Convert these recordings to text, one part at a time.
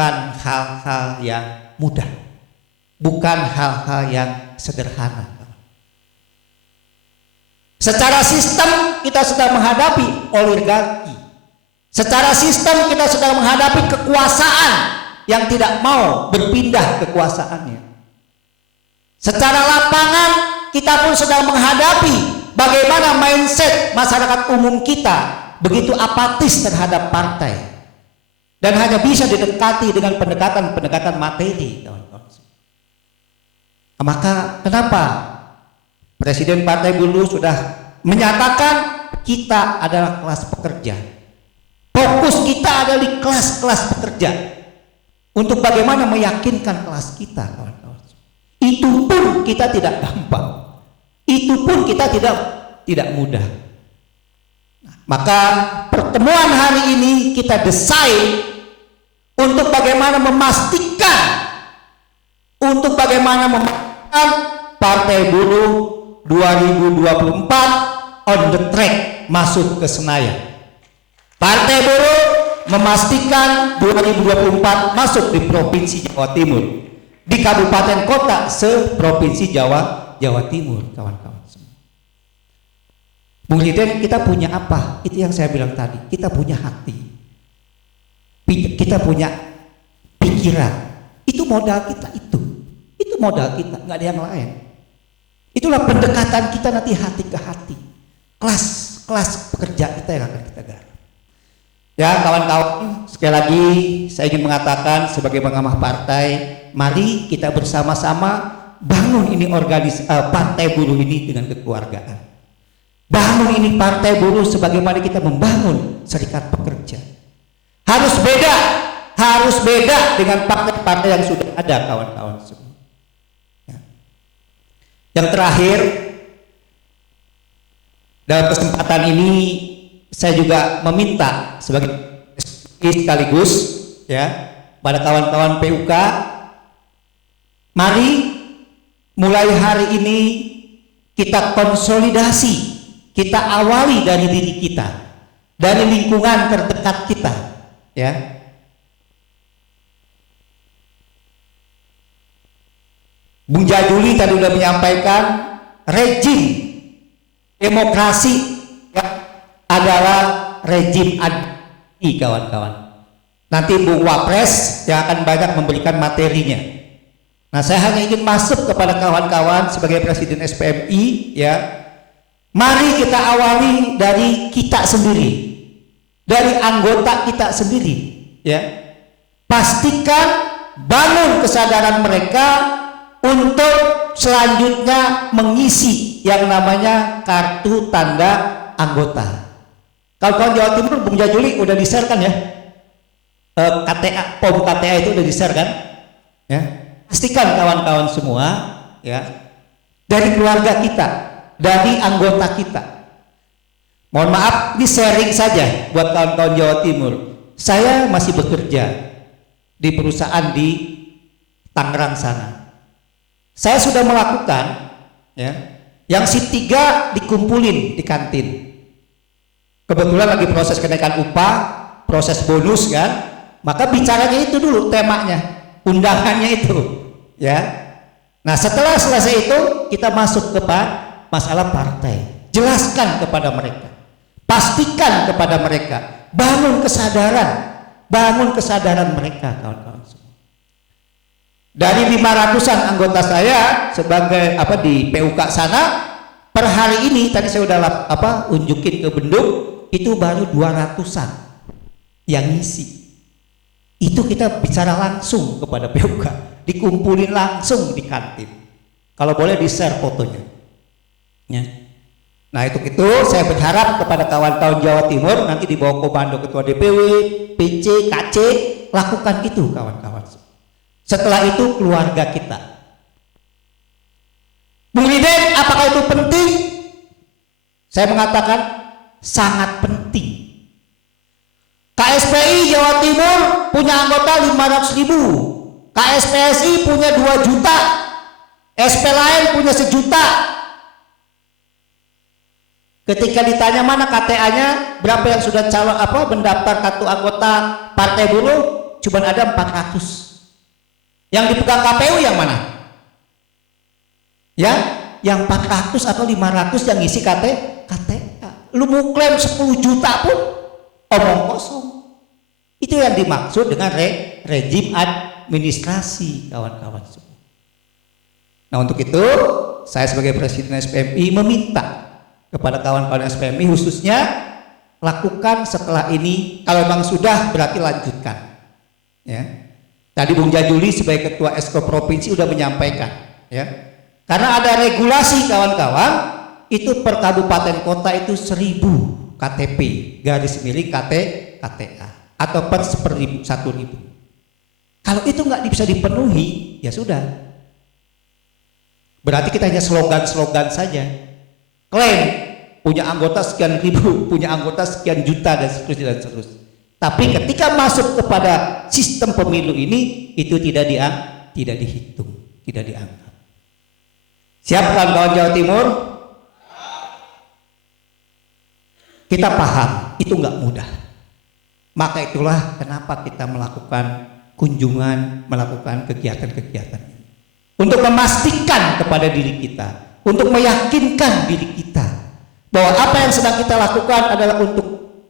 bukan hal-hal yang mudah, bukan hal-hal yang sederhana. Secara sistem kita sedang menghadapi oligarki. Secara sistem kita sedang menghadapi kekuasaan yang tidak mau berpindah kekuasaannya. Secara lapangan kita pun sedang menghadapi bagaimana mindset masyarakat umum kita begitu apatis terhadap partai dan hanya bisa didekati dengan pendekatan materi. Maka kenapa Presiden Partai Buruh sudah menyatakan kita adalah kelas pekerja. Fokus kita adalah di kelas-kelas pekerja untuk bagaimana meyakinkan kelas kita, kawan-kawan. Itu pun kita tidak gampang. Itu pun kita tidak mudah. Maka pertemuan hari ini kita desain untuk bagaimana memastikan Partai Buruh 2024 on the track masuk ke Senayan. Partai Buruh memastikan 2024 masuk di Provinsi Jawa Timur, di kabupaten kota se-Provinsi Jawa Timur, kawan-kawan semua. Bung Liden, kita punya apa? Itu yang saya bilang tadi, kita punya hati, kita punya pikiran. Itu modal kita, itu modal kita, nggak ada yang lain. Itulah pendekatan kita nanti hati ke hati, kelas pekerja kita yang akan kita garap. Ya kawan-kawan, sekali lagi saya ingin mengatakan sebagai pengamah partai, mari kita bersama-sama bangun ini Partai Buruh ini dengan kekeluargaan. Bangun ini Partai Buruh sebagaimana kita membangun Serikat Pekerja. Harus beda dengan partai-partai yang sudah ada, kawan-kawan semua. Ya. Yang terakhir, dalam kesempatan ini saya juga meminta sebagai sekaligus ya pada kawan-kawan PUK, mari mulai hari ini kita konsolidasi, kita awali dari diri kita, dari lingkungan terdekat kita, ya. Bung Jaduli tadi sudah menyampaikan rejim demokrasi ya, adalah rejim adil, kawan-kawan. Nanti Bung Wapres yang akan banyak memberikan materinya. Nah, saya hanya ingin masuk kepada kawan-kawan sebagai Presiden SPMI, ya. Mari kita awali dari kita sendiri, dari anggota kita sendiri, ya. Pastikan bangun kesadaran mereka untuk selanjutnya mengisi yang namanya kartu tanda anggota. Kawan-kawan Jawa Timur, Bung Jaduli udah di-share kan ya? KTA, POM KTA itu udah di-share kan? Ya. Pastikan kawan-kawan semua ya, dari keluarga kita, dari anggota kita. Mohon maaf, ini sharing saja buat kawan-kawan Jawa Timur. Saya masih bekerja di perusahaan di Tangerang sana. Saya sudah melakukan ya, yang shift 3 dikumpulin di kantin. Kebetulan lagi proses kenaikan upah, proses bonus kan, maka bicaranya itu dulu temanya, undangannya itu, ya. Nah setelah selesai itu kita masuk ke masalah partai, jelaskan kepada mereka, pastikan kepada mereka, bangun kesadaran mereka, kawan-kawan. Dari 500-an anggota saya sebagai di PUK sana, per hari ini tadi saya udah unjukin ke bendung, itu baru 200-an yang ngisi. Itu kita bicara langsung kepada PUK, dikumpulin langsung di kantin. Kalau boleh di-share fotonya. Ya. Nah itu saya berharap kepada kawan-kawan Jawa Timur nanti di bawah komando Ketua DPW, PC, KC, lakukan itu kawan-kawan. Setelah itu keluarga kita. Bung Liden, apakah itu penting? Saya mengatakan sangat penting. KSPI Jawa Timur punya anggota 500.000, KSPSI punya 2 juta, SP lain punya 1 juta. Ketika ditanya mana KTA-nya, berapa yang sudah mendaftar kartu anggota Partai Buruh, cuma ada 400. Yang dipegang KPU yang mana? Ya, yang 400 atau 500 yang ngisi KTA. Lu mau klaim 10 juta pun omong kosong. Itu yang dimaksud dengan rejim administrasi, kawan-kawan semua. Nah, untuk itu saya sebagai Presiden SPMI meminta kepada kawan-kawan SPMI khususnya, lakukan setelah ini, kalau memang sudah berarti lanjutkan. Ya. Tadi Bung Jajuli sebagai Ketua Esko Provinsi sudah menyampaikan, ya. Karena ada regulasi kawan-kawan, itu per kabupaten kota itu 1000 KTP garis miring KTA atau per 1.000. Kalau itu nggak bisa dipenuhi, ya sudah. Berarti kita hanya slogan-slogan saja. Klaim punya anggota sekian ribu, punya anggota sekian juta dan seterusnya dan seterusnya. Tapi ketika masuk kepada sistem pemilu ini, itu tidak dihitung, tidak dianggap. Siap kawan-kawan Jawa Timur? Kita paham, itu nggak mudah. Maka itulah kenapa kita melakukan kunjungan, melakukan kegiatan-kegiatan ini. Untuk memastikan kepada diri kita, untuk meyakinkan diri kita, bahwa apa yang sedang kita lakukan adalah untuk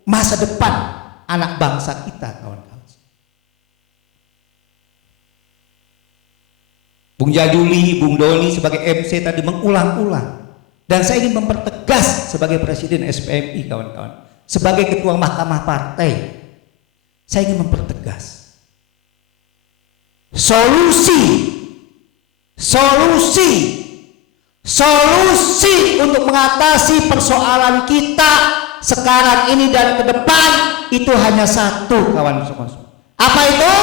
masa depan anak bangsa kita, kawan-kawan. Bung Jajuli, Bung Doni sebagai MC tadi mengulang-ulang, dan saya ingin mempertegas sebagai Presiden SPMI, kawan-kawan, sebagai Ketua Mahkamah Partai, saya ingin mempertegas solusi untuk mengatasi persoalan kita sekarang ini dan ke depan itu hanya satu, kawan semua. Apa itu?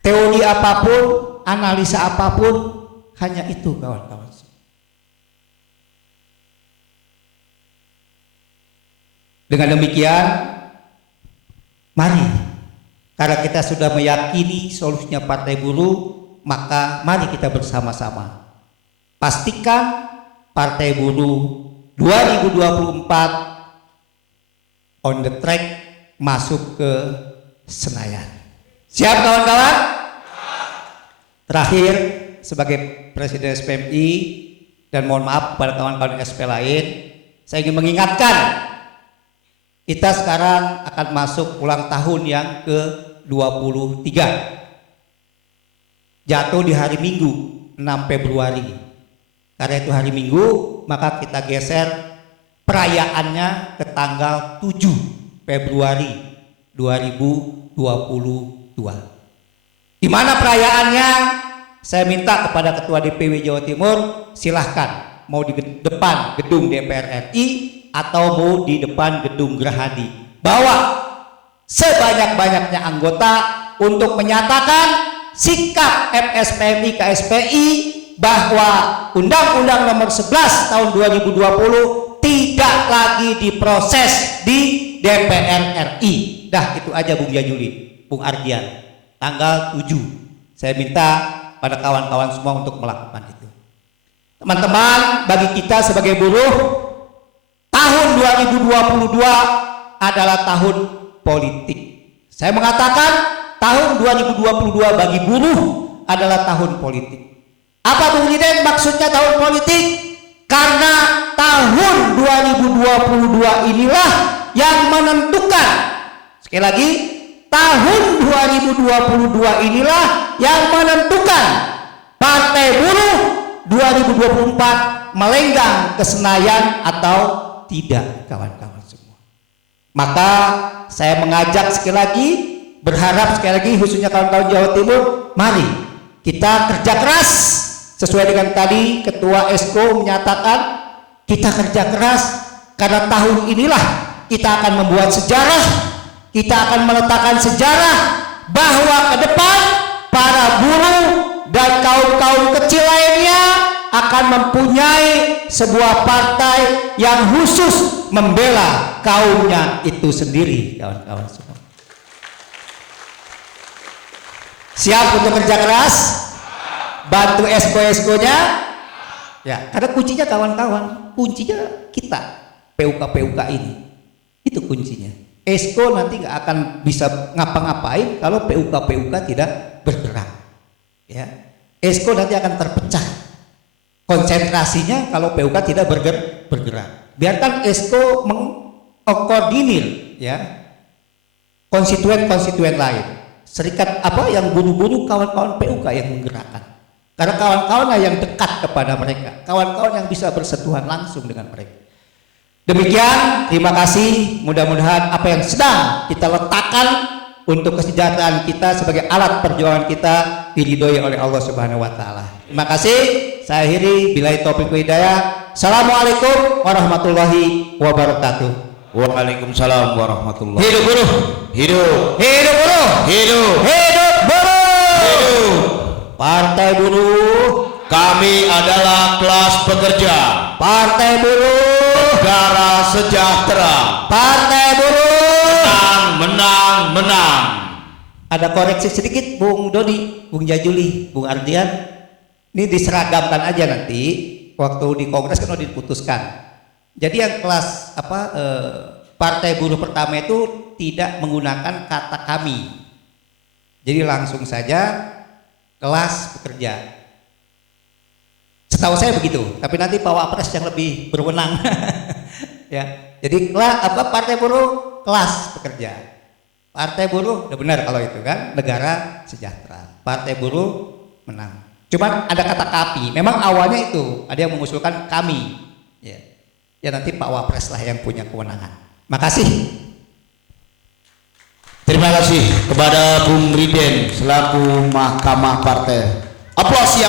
Teori apapun, analisa apapun, hanya itu, kawan-kawan. Dengan demikian, mari, karena kita sudah meyakini solusinya Partai Buruh, maka mari kita bersama-sama pastikan Partai Buruh 2024 on the track masuk ke Senayan. Siap, kawan-kawan? Terakhir, sebagai Presiden SPMI dan mohon maaf kepada kawan-kawan SP lain, saya ingin mengingatkan, kita sekarang akan masuk ulang tahun yang ke-23. Jatuh di hari Minggu 6 Februari. Karena itu hari Minggu, maka kita geser perayaannya ke tanggal 7 Februari 2022. Di mana perayaannya? Saya minta kepada Ketua DPW Jawa Timur, silahkan mau di depan gedung DPR RI atau mau di depan gedung Gerahadi. Bawa sebanyak-banyaknya anggota untuk menyatakan sikap FSPMI KSPI bahwa Undang-Undang Nomor 11 Tahun 2020 tidak lagi diproses di DPR RI. Dah, itu aja Bung Jajuli, Bung Ardian. Tanggal 7. Saya minta pada kawan-kawan semua untuk melakukan itu. Teman-teman, bagi kita sebagai buruh, tahun 2022 adalah tahun politik. Saya mengatakan tahun 2022 bagi buruh adalah tahun politik. Apa Bung Liden maksudnya tahun politik? Karena tahun 2022 inilah yang menentukan. Sekali lagi, tahun 2022 inilah yang menentukan Partai Buruh 2024 melenggang ke Senayan atau tidak, kawan-kawan semua. Maka saya mengajak sekali lagi, berharap sekali lagi khususnya kawan-kawan Jawa Timur, mari kita kerja keras sesuai dengan tadi Ketua Esko menyatakan, kita kerja keras karena tahun inilah kita akan membuat sejarah, kita akan meletakkan sejarah bahwa ke depan para buruh dan kaum-kaum kecil lainnya akan mempunyai sebuah partai yang khusus membela kaumnya itu sendiri, kawan-kawan semua. Siap untuk kerja keras? Bantu esko-eskonya? Ya, karena kuncinya kawan-kawan, kuncinya kita, PUK-PUK ini. Itu kuncinya. Esko nanti nggak akan bisa ngapa-ngapain kalau PUK tidak bergerak. Ya, Esko nanti akan terpecah konsentrasinya kalau PUK tidak bergerak. Biarkan Esko mengkoordinir ya konstituen lain, serikat apa yang bunuh-bunuh kawan-kawan PUK yang menggerakkan. Karena kawan-kawan yang dekat kepada mereka, kawan-kawan yang bisa bersentuhan langsung dengan mereka. Demikian, terima kasih. Mudah-mudahan apa yang sedang kita letakkan untuk kesejahteraan kita sebagai alat perjuangan kita diridhoi oleh Allah Subhanahu wa taala. Terima kasih. Saya akhiri, billahi taufiq wal hidayah. Assalamualaikum warahmatullahi wabarakatuh. Waalaikumsalam warahmatullahi. Hidup buruh. Hidup. Hidup buruh. Hidup. Hidup buruh. Hidup. Partai Buruh. Kami adalah kelas pekerja. Partai Buruh. Negara sejahtera. Partai Buruh. Menang, menang, menang. Ada koreksi sedikit, Bung Dodi, Bung Jajuli, Bung Ardian. Ini diseragamkan aja nanti waktu di Kongres kan udah diputuskan. Jadi yang kelas Partai Buruh pertama itu tidak menggunakan kata kami. Jadi langsung saja kelas pekerja. Setahu saya begitu, tapi nanti Pak Wapres yang lebih berwenang. Ya, jadi Partai Buruh kelas pekerja. Partai Buruh udah benar kalau itu kan negara sejahtera. Partai Buruh menang. Cuman ada kata kami. Memang awalnya itu ada yang mengusulkan kami. Ya nanti Pak Wapres lah yang punya kewenangan. Makasih. Terima kasih kepada Bung Riden selaku Mahkamah Partai. Aplaus ya.